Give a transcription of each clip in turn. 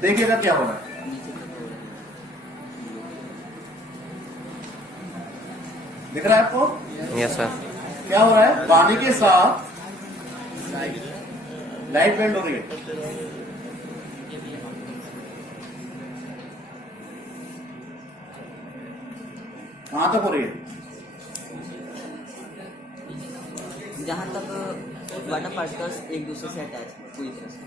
देखिएगा क्या हो रहा है। दिख रहा है आपको? Yes sir. क्या हो रहा है? पानी के साथ लाइट बेंड हो रही है। कहां तक हो रही है? जहाँ तक वाटर पार्टिकल्स एक दूसरे से अटैच है पूरी तरह से।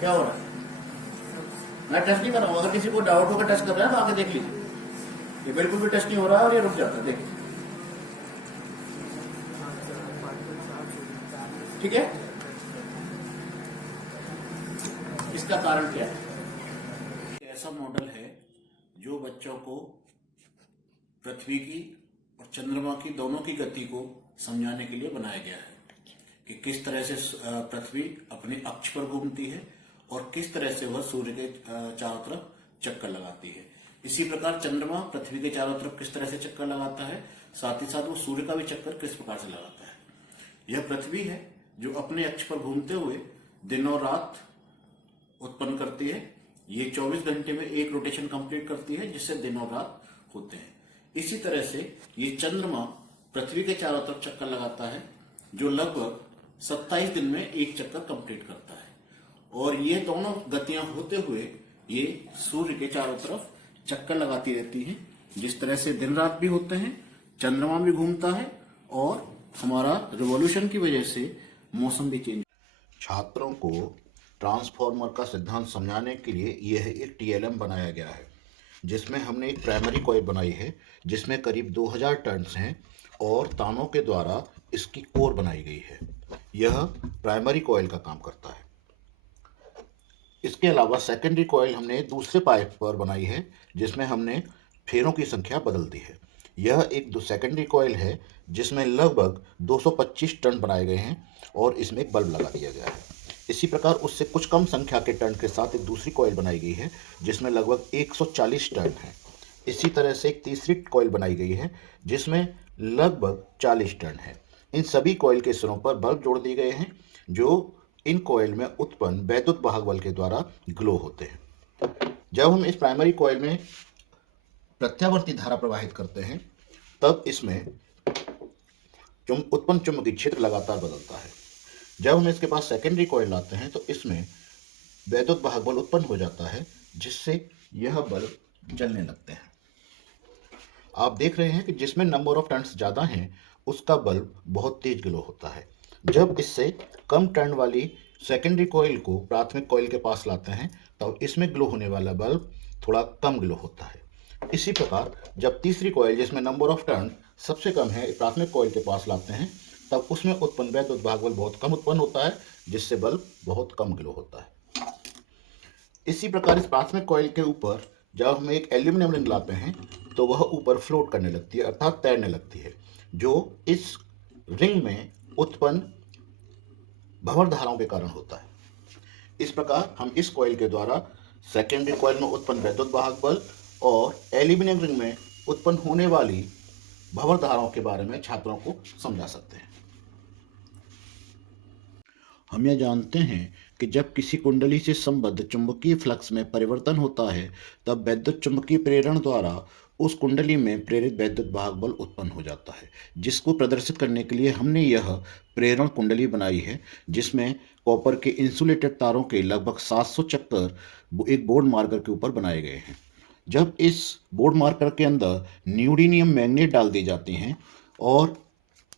क्या हो रहा है? मैं टच नहीं कर रहा हूं। अगर किसी को डाउट होकर टच कर रहा है तो आके देख लीजिए। ये बिल्कुल भी टच नहीं हो रहा है और ये रुक जाता है। देखिए, ठीक है। इसका कारण क्या है? ऐसा मॉडल है जो बच्चों को पृथ्वी की और चंद्रमा की दोनों की गति को समझाने के लिए बनाया गया है कि किस तरह से पृथ्वी अपने अक्ष पर घूमती है और किस तरह से वह सूर्य के चारों तरफ चक्कर लगाती है। इसी प्रकार चंद्रमा पृथ्वी के चारों तरफ किस तरह से चक्कर लगाता है, साथ ही साथ वो सूर्य का भी चक्कर किस प्रकार से लगाता है। यह पृथ्वी है जो अपने अक्ष पर घूमते हुए दिन और रात उत्पन्न करती है। ये 24 घंटे में एक रोटेशन कंप्लीट करती है, जिससे दिन और रात होते हैं। इसी तरह से ये चंद्रमा पृथ्वी के चारों तरफ चक्कर लगाता है, जो लगभग 27 दिन में एक चक्कर कंप्लीट करता है। और ये दोनों गतियां होते हुए ये सूर्य के चारों तरफ चक्कर लगाती रहती हैं। जिस तरह से दिन रात भी होते हैं, चंद्रमा भी घूमता है और हमारा रिवॉल्यूशन की वजह से मौसम भी चेंज। छात्रों को ट्रांसफॉर्मर का सिद्धांत समझाने के लिए यह एक टीएलएम बनाया गया है, जिसमें हमने एक प्राइमरी कॉइल बनाई है जिसमें करीब 2000 टर्न्स हैं और तारों के द्वारा इसकी कोर बनाई गई है। यह प्राइमरी कॉइल का काम करता है। इसके अलावा सेकेंडरी कॉइल हमने दूसरे पाइप पर बनाई है, जिसमें हमने फेरों की संख्या बदल दी है। यह एक सेकेंडरी कॉइल है जिसमें लगभग 225 टर्न बनाए गए हैं और इसमें एक बल्ब लगा दिया गया है। इसी प्रकार उससे कुछ कम संख्या के टर्न के साथ एक दूसरी कॉइल बनाई गई है जिसमें लगभग 140 टर्न है। इसी तरह से एक तीसरी कॉइल बनाई गई है जिसमें लगभग 40 टर्न है। इन सभी कॉइल के सिरों पर बल्ब जोड़ दिए गए हैं जो इन कॉइल में उत्पन्न वैद्युत वाहक बल के द्वारा ग्लो होते हैं। जब हम इस प्राइमरी कॉइल में प्रत्यावर्ती धारा प्रवाहित करते हैं तब इसमें उत्पन्न चुंबकीय क्षेत्र लगातार बदलता है। जब हम इसके पास सेकेंडरी कॉइल लाते हैं तो इसमें वैद्युत वाहक बल उत्पन्न हो जाता है, जिससे यह बल्ब जलने लगते हैं। आप देख रहे हैं कि जिसमें नंबर ऑफ टर्न्स ज़्यादा हैं उसका बल्ब बहुत तेज ग्लो होता है। जब इससे कम टर्न वाली सेकेंडरी कॉइल को प्राथमिक कॉइल के पास लाते हैं तब इसमें ग्लो होने वाला बल्ब थोड़ा कम ग्लो होता है। इसी प्रकार जब तीसरी कॉइल जिसमें नंबर ऑफ टर्न सबसे कम है प्राथमिक कॉइल के पास लाते हैं तब उसमें उत्पन्न वैद्युत वाहक बल बहुत कम उत्पन्न होता है, जिससे बल्ब बहुत कम ग्लो होता है। इसी प्रकार इस प्राथमिक कॉइल के ऊपर जब हम एक एल्यूमिनियम रिंग लाते हैं तो वह ऊपर फ्लोट करने लगती है, अर्थात तैरने लगती है, जो इस रिंग में उत्पन्न भंवर धाराओं के कारण होता है। इस प्रकार हम इस कॉइल के द्वारा सेकेंडरी कॉइल में उत्पन्न वैद्युत वाहक बल और एल्यूमिनियम रिंग में उत्पन्न होने वाली भंवर धाराओं के बारे में छात्रों को समझा सकते हैं। हम यह जानते हैं कि जब किसी कुंडली से संबद्ध चुंबकीय फ्लक्स में परिवर्तन होता है तब वैद्युत चुंबकीय प्रेरण द्वारा उस कुंडली में प्रेरित वैद्युत वाहक बल उत्पन्न हो जाता है, जिसको प्रदर्शित करने के लिए हमने यह प्रेरण कुंडली बनाई है, जिसमें कॉपर के इंसुलेटेड तारों के लगभग 700 चक्कर एक बोर्ड मार्कर के ऊपर बनाए गए हैं। जब इस बोर्ड मार्कर के अंदर न्यूडीनियम मैग्नेट डाल दी जाती हैं और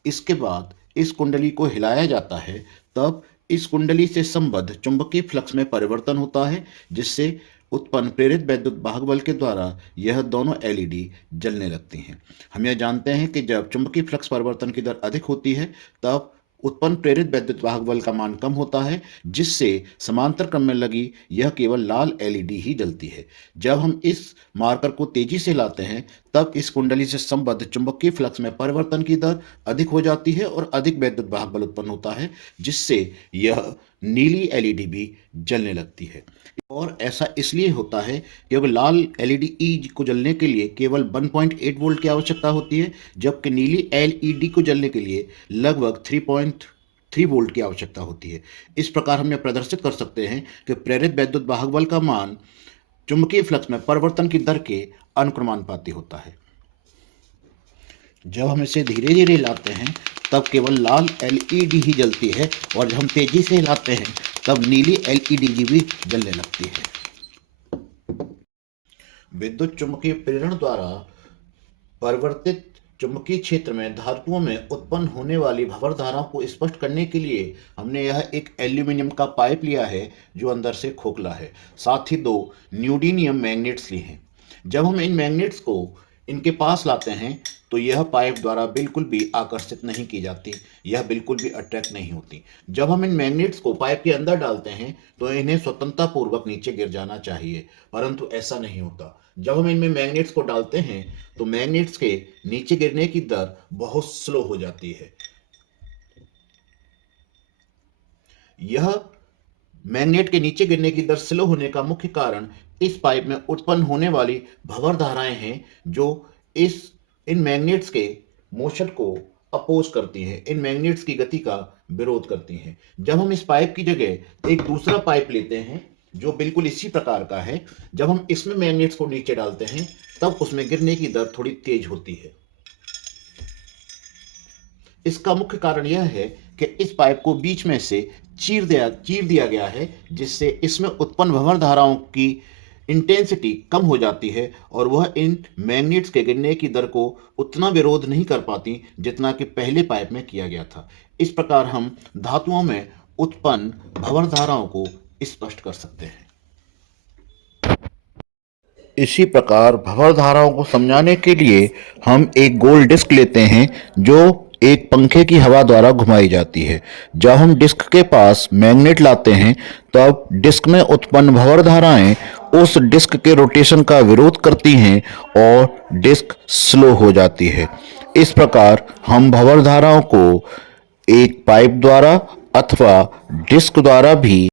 इसके बाद इस कुंडली को हिलाया जाता है, तब इस कुंडली से संबद्ध चुंबकीय फ्लक्स में परिवर्तन होता है, जिससे उत्पन्न प्रेरित वैद्युत वाहक बल के द्वारा यह दोनों एलईडी जलने लगती हैं। हम यह जानते हैं कि जब चुंबकीय फ्लक्स परिवर्तन की दर अधिक होती है तब उत्पन्न प्रेरित वैद्युत वाहक बल का मान कम होता है, जिससे समांतर क्रम में लगी यह केवल लाल एलईडी ही जलती है। जब हम इस मार्कर को तेजी से लाते हैं तब इस कुंडली से संबद्ध चुंबकीय फ्लक्स में परिवर्तन की दर अधिक हो जाती है और अधिक वैद्युत वाहक बल उत्पन्न होता है, जिससे यह नीली एलईडी भी जलने लगती है। और ऐसा इसलिए होता है क्योंकि लाल एलईडी ई को जलने के लिए केवल 1.8 वोल्ट की आवश्यकता होती है, जबकि नीली एलईडी को जलने के लिए लगभग 3.3 वोल्ट की आवश्यकता होती है। इस प्रकार हम यह प्रदर्शित कर सकते हैं कि प्रेरित वैद्युत वाहक बल का मान चुंबकीय फ्लक्स में परिवर्तन की दर के अनुक्रमानुपाती होता है। जब हम इसे धीरे धीरे हिलाते हैं तब केवल लाल एलईडी ही जलती है, और जब हम तेजी से हिलाते हैं तब नीली एलईडी भी जलने लगती है। विद्युत चुम्बकीय प्रेरण द्वारा परिवर्तित चुंबकीय क्षेत्र में धातुओं में उत्पन्न होने वाली भंवर धाराओं को स्पष्ट करने के लिए हमने यह एक एल्यूमिनियम का पाइप लिया है जो अंदर से खोखला है। साथ ही 2 न्यूडीनियम मैग्नेट्स लिए हैं। जब हम इन मैग्नेट्स को इनके पास लाते हैं तो यह पाइप द्वारा बिल्कुल भी आकर्षित नहीं की जाती, यह बिल्कुल भी अट्रैक्ट नहीं होती। जब हम इन मैग्नेट्स को पाइप के अंदर डालते हैं तो इन्हें स्वतंत्रतापूर्वक नीचे गिर जाना चाहिए, परंतु ऐसा नहीं होता। जब हम इनमें मैग्नेट्स को डालते हैं तो मैग्नेट्स के नीचे गिरने की दर बहुत स्लो हो जाती है। यह मैग्नेट के नीचे गिरने की दर स्लो होने का मुख्य कारण इस पाइप में उत्पन्न होने वाली भंवर धाराएं हैं जो इन मैग्नेट्स के मोशन को अपोज करती हैं, इन मैग्नेट्स की गति का विरोध करती हैं। जब हम इस पाइप की जगह एक दूसरा पाइप लेते हैं जो बिल्कुल इसी प्रकार का है, जब हम इसमें मैग्नेट्स को नीचे डालते हैं तब उसमें गिरने की दर थोड़ी तेज होती है। इसका मुख्य कारण यह है कि इस पाइप को बीच में से चीर दिया गया है, जिससे इसमें उत्पन्न भंवर धाराओं की इंटेंसिटी कम हो जाती है और वह इन मैग्नेट्स के गिरने की दर को उतना विरोध नहीं कर पाती जितना कि पहले पाइप में किया गया था। इस प्रकार हम धातुओं में उत्पन्न भंवर धाराओं को स्पष्ट कर सकते हैं। इसी प्रकार भंवर धाराओं को समझाने के लिए हम एक गोल डिस्क लेते हैं जो एक पंखे की हवा द्वारा घुमाई जाती है। जब हम डिस्क के पास मैग्नेट लाते हैं तब डिस्क में उत्पन्न भंवर धाराएं उस डिस्क के रोटेशन का विरोध करती हैं और डिस्क स्लो हो जाती है। इस प्रकार हम भंवर धाराओं को एक पाइप द्वारा अथवा डिस्क द्वारा भी